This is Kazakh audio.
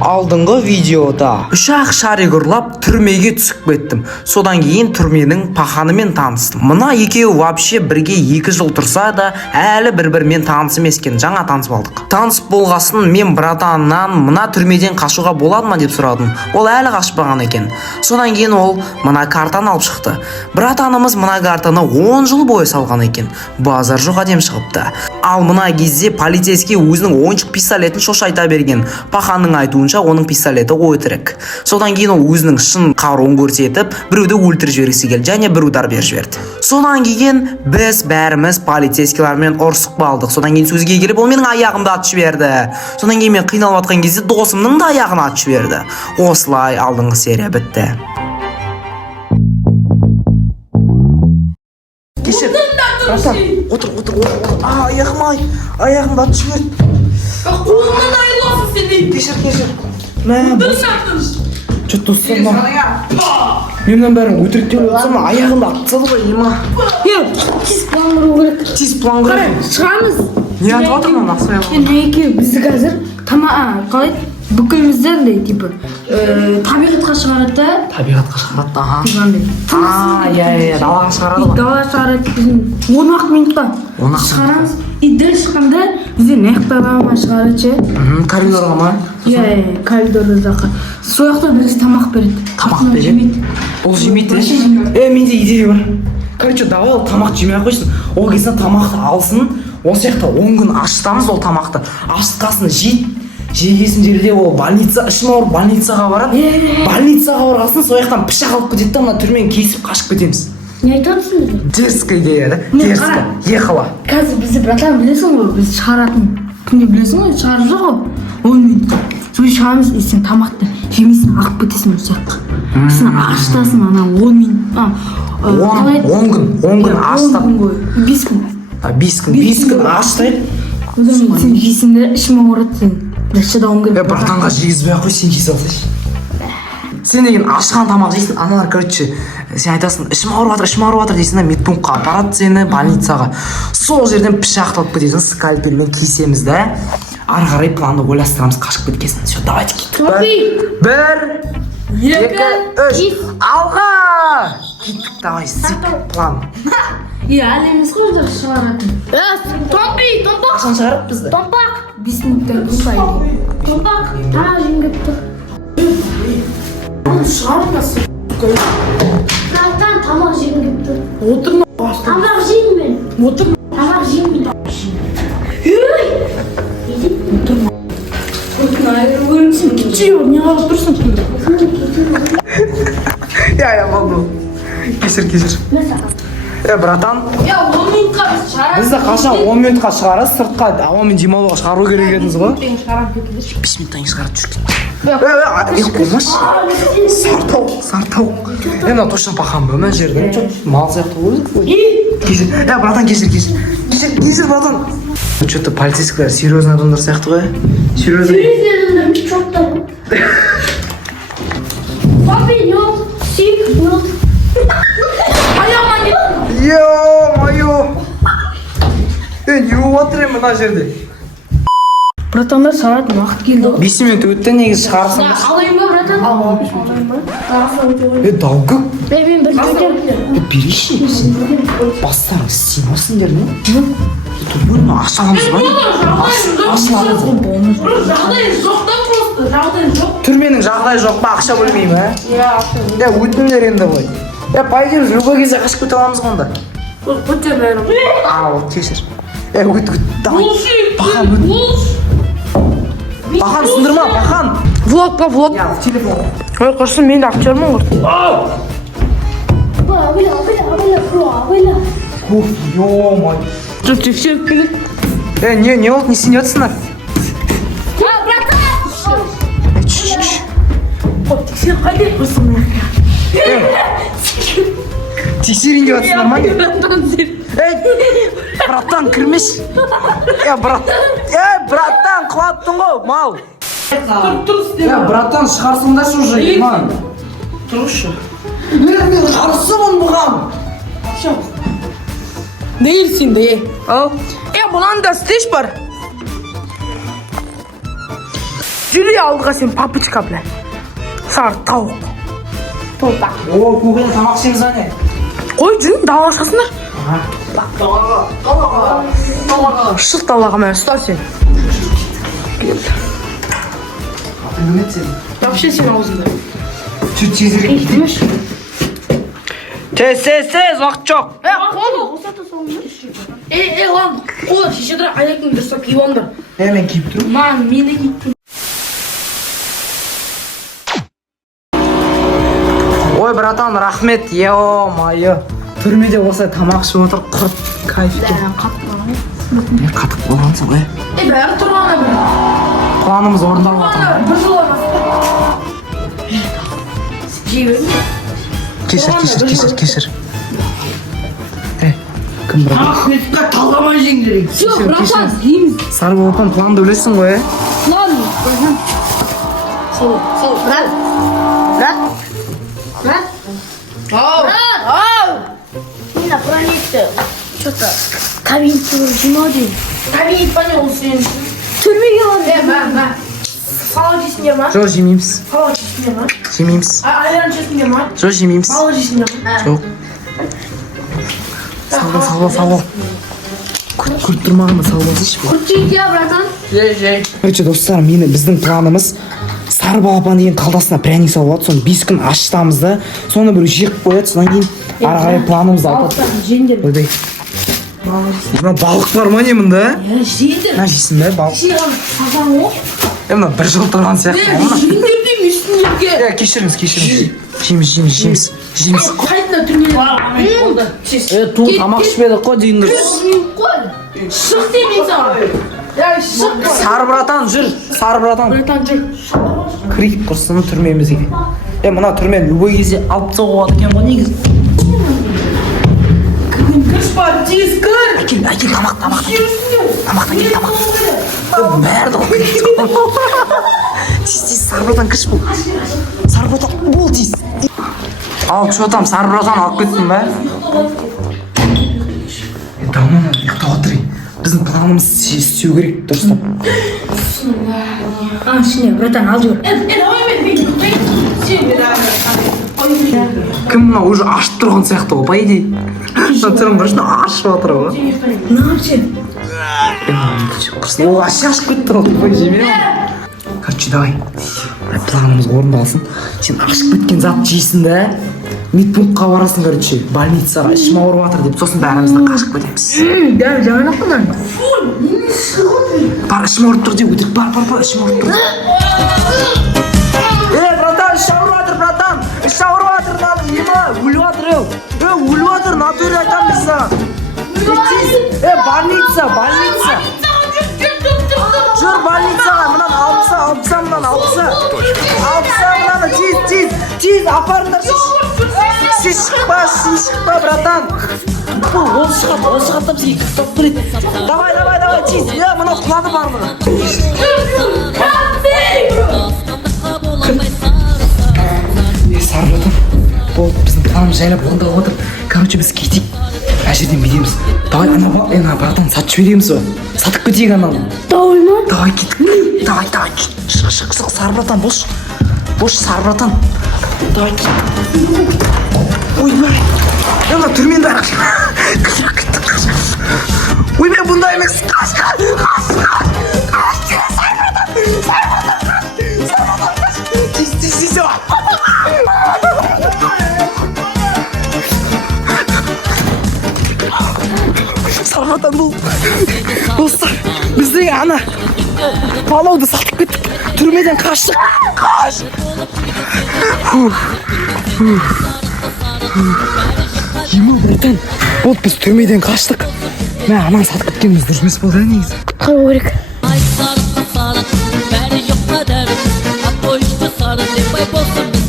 Алдыңғы видеода ұшақ шарик ұрлап түрмеге түсіп кеттім. Содан кейін түрменің паханымен таныстым. Мына екеуі вообще бірге 2 жыл тұрса да әлі бір-бірімен таныс емес екен. Жаңа танысып алдық. Танысып болғасын мен братаннан мына түрмеден қашуға болады ма деп сұрадым. Ол әлі қашпаған екен. Содан кейін ол мына картаны алып шықты. Братанымыз мына картаны 10 жыл бойы салған екен. Базар жоқ әдем шығыпты. Ал мына кезде полицейский өзінің ойыншық пистолетін шошайта берген. Паханның айтуынша оның пистолеті өтірік. Содан кейін ол өзінің шын қаруын көрсетіп, біреуді өлтіріп жібергісі келді және бір удар беріп жіберді. Содан кейін біз бәріміз полицейскийлермен ұрсып қалдық. Содан кейін сөзге келіп, ол менің аяғымды атып жіберді. Содан кейін мен қиналып жатқан кезде досымның да аяғын атып жіберді. Осылай алдыңғы серия бітті. Кешір. Отыр. Аяғымды атып жіберді. Қолымнан айырыласың сен дейді. Кешір. Что-то достым ба? Менен бәрін өтірік деп отырсам, аяғымды атсады ғой, ема. Тез план құру керек. Тез план құрайын. Шығамыз. Не айтып отырмын Ақсай? Екеуі бізді қазір қалай бүкілімізден де типа табиғатқа шығарады да. Табиғатқа шығарады, аха. Қандай. Далаға шығарады ғой. Далаға шығарады біздің 10 минутқа. Шығарамыз. И дәл шыққанда бізде маяқтарға ма шығарады ше. Коридорға ма? Коридорда жаққа. Сол жақта біраз тамақ береді. Тамақ береді? Ол жемейді. Менде идея бар. Короче, давай ол тамақ жемей ақ қойсын. Ол кезде тамақты алсын. Осы жақта 10 күн ашытамыз ол тамақты. Ашытқасын жегесін жерде ол больница, ішім ауырып больницаға барады. Больницаға барғасын сол жақтан пышақ алып кетеді да, мына түрмені кесіп қашып кетеміз. Не айтып отырсың? Дерзкая идея, да? Дерзкая. Ехала. Қазір бізді братан білесің ғой, біз шығаратын күнде білесің ғой, шығарып жоқ ғой. 10 минут. Сол шығамыз, сен тамақты жемейсің, ағып кетесің осы жаққа. Сен ашытасың ана 10 минут. 10 күн ашытап. 5 күн. 5 күн ашытайық. Сен жейсің де ішім ауырады сен. Шыдауың керек. Братанға жегізбей ақ қой, сен жей салсайшы. Сен деген ашқан тамақ жейсің, аналар, короче, сен айтасың, ішім ауырып жатыр дейсің да, медпунктқа апарады сені больницаға. Сол жерден пышақты алып кетесің, скальпельмен кесеміз да, ары қарай планды ойластырамыз, қашып кеткесін. Все, давайте кеттік. 1, 2, 3, алға! Кеттік, давай, сик, план. Әлі емес қой дұрыс шығаратын. Томпақ! Қашан шығарып бізді? Томпақ! 5 минуттан кейін байды. Томпақ! Тамақ жем кеп тұр. Шығармасың. Братан, тамақ жем кеп тұр. Отырма. Тамақ жеймін мен. Отырма. Тамақ жеймін. Отырма. Көтін айыру көрінсің. Кетші, не қалып тұрсың? Болды. Кешір. Братан, 10 минутқа біз шығарамыз. бізді қашан 10 минутқа шығарыз, сыртқа ауамен демалуға шығару керек едіңіз ғой? 5 минуттан кейін шығарып жүріп кеттік. Сартау. Мына точно пахан ба, мына жерде мал сияқты ғой. Кешір. Братан, кешір, братан. Что-то полицейскілер серьезный адамдар сияқты ғой. Серьезный адамдар, чоптар. Папи, нет, сик, нет. Ё-моё! Не отыр мына жерде. Братандар сағат уақыт келді. 5 минут өтті, негізі шығарсың. Алайын ба, братан? Алайын ба? Даугы. Мен бір өтем. Берейші. Бастарың істемесіңдер ме? Бөлімі ашаламыз ба? Ашаламыз. Жағдай жоқтан просто. Жағдай жоқ. Түрменің жағдайы жоқ па, ақша бөлмеймін, ә? Өтіңдер енді ғой. Пойдеміз, любой кезде қашып кете аламыз ғой онда. Өте бәрім. Кешір. Өт. Давай. Пахан, өт. Пахан, сындырма, Пахан. Влог па, влог. В телефон. Ой, құрсын, мен де актермін құрсын. Ё-мой. Жоқ, тексеріп келеді. Не болды, не сенетсіңдер? Братан! Тексеріп қайда құрсын мен. Тексерейін деп жатсыңдар ма? Братан, сен. Братан, кірмеш. Братан, құлаттың ғой, мал. Тұр істе. Братан, шығарсыңдаршы уже, ман. Тұршы. Мен қарсымын бұған. Değil сен де. Ал. Бұнан да стеш бар. жүре алдыға сен папочка бля. Сар тауық. Толта. О, кухня тамақ ішеміз ане. Қой жүн далаға шығасыңдар. Шық далаға мә ұстар сен. Кім ет сен? Вообще сен аузында. Чүт тезірек. Тез, уақыт жоқ. Lan қола шешедір аяқтың дұрыстап киіп алыңдар. Мен киіп тұрмын. Ман мені киіп тұр. Ой, братан, рахмет, ё-моё. Түрмеде осылай тамақ ішіп отыр, құрып кайф екен. Қатық болғансың ғой. Бәрі тұрғаны бір. Планымыз орындалып жатыр. Бір жыл орнап. Жей бердің бе? Кешір. Кім брат? Ахметқа талғамай жеңдерек. Все, братан, дейміз. Сары болған планды білесің ғой, План, братан. Сол, брат. Ау. Мина проникті. Что-то кабинетті жинау дейін. Кабинет пане ол сен. Түрмеге алады. Бә. Сала жейсіңдер ма? Жоқ, жемейміз. Сала жейсіңдер ма? Жемейміз. Айран жейсіңдер ма? Жоқ, жемейміз. Сала жейсіңдер ма? Жоқ. Салбал. Көріп тұрмағанда салбалсыз ше. Күртейді я, братан. Жей. Короче, достар, біздің планымыз сары балапан деген қалтасына пряник салып алады, соны 5 күн ашытамыз да, соны бір жеп қояды, содан кейін ары қарай планымызды алып. Жеңдер. Ойбай. Мына балық бар ма не мында? Жейдер. Мына жейсің бе балық? Саған сазан о? Мына бір жыл тұрған сияқты. Жеңдер дейм үстіндерге. Кешіріңіз. Жейміз. Қайтына түрмеде. Ту тамақ ішпедік қой дейін дұрыс. Шық деймін саған. Шық. Сары братан жүр. Братан жүр. Кірейік құрсыны түрмемізге. Мына түрмен любой кезде алып тастауға болады екен ғой негізі. Кірш бар, тез кір. Әкел тамақ. Бәрді ғой. Тез, сары братан кірш бол. Сары братан бол тез. Ал, что там, сары братан алып кеттің бә? Даман, ұйықтап отыр. Біздің планымыз істеу керек дұрыстап. Шыне, братан, ал жүр. Кім мына уже ашып тұрған сияқты ғой, по идее. Мына түрін біршін ашып жатыр ғой. Не вообще? Ол ашып кетті ғой, қой жемей. Короче, давай. Планымыз орындалсын. Сен ашып кеткен зат жейсің да, медпунктқа барасың, короче, больницаға, ішім ауырып жатыр деп, сосын бәрімізді қашып кетеміз. Дәл жаңа қынан. Бар, ішім ауырып тұр деп өтірік, бар, ішім ауырып тұр. Братан, іш ауырып жатыр, надо, ема, өліп жатыр, өліп жатыр, натуре айтамын біз саған. Больница. Жүр больницаға, мынаны алыпса, мынаны. Тез, апарыңдар. Сен шықпа, братан. Ол шығады да бізге топ тұреді. Давай, тез, мына құлады барлығы. Сары братан, бұл біздің планымыз жайлап орындалып отыр. Короче, біз кетейік. Әр жерден бедеміз. Давай, братан, сатып жібереміз ғой. Сатып кетейік анау. Давай ма? Давай, кеттік. Давай, шық, сары братан, бош, сары братан. Давай, ойбай, ана түрмен бәрі. Ойбай, бұндай емес. Сары братан, бұл достар, біздегі ана палауды сатып кеттік, түрмеден қаштық. Ема, братан, болды біз түрмеден қаштық. Мә, ананы сатып кеткеніміз дұрыс емес болды негізі. Құтқару керек. Bari yok kader, aposto sarı, depois bolsa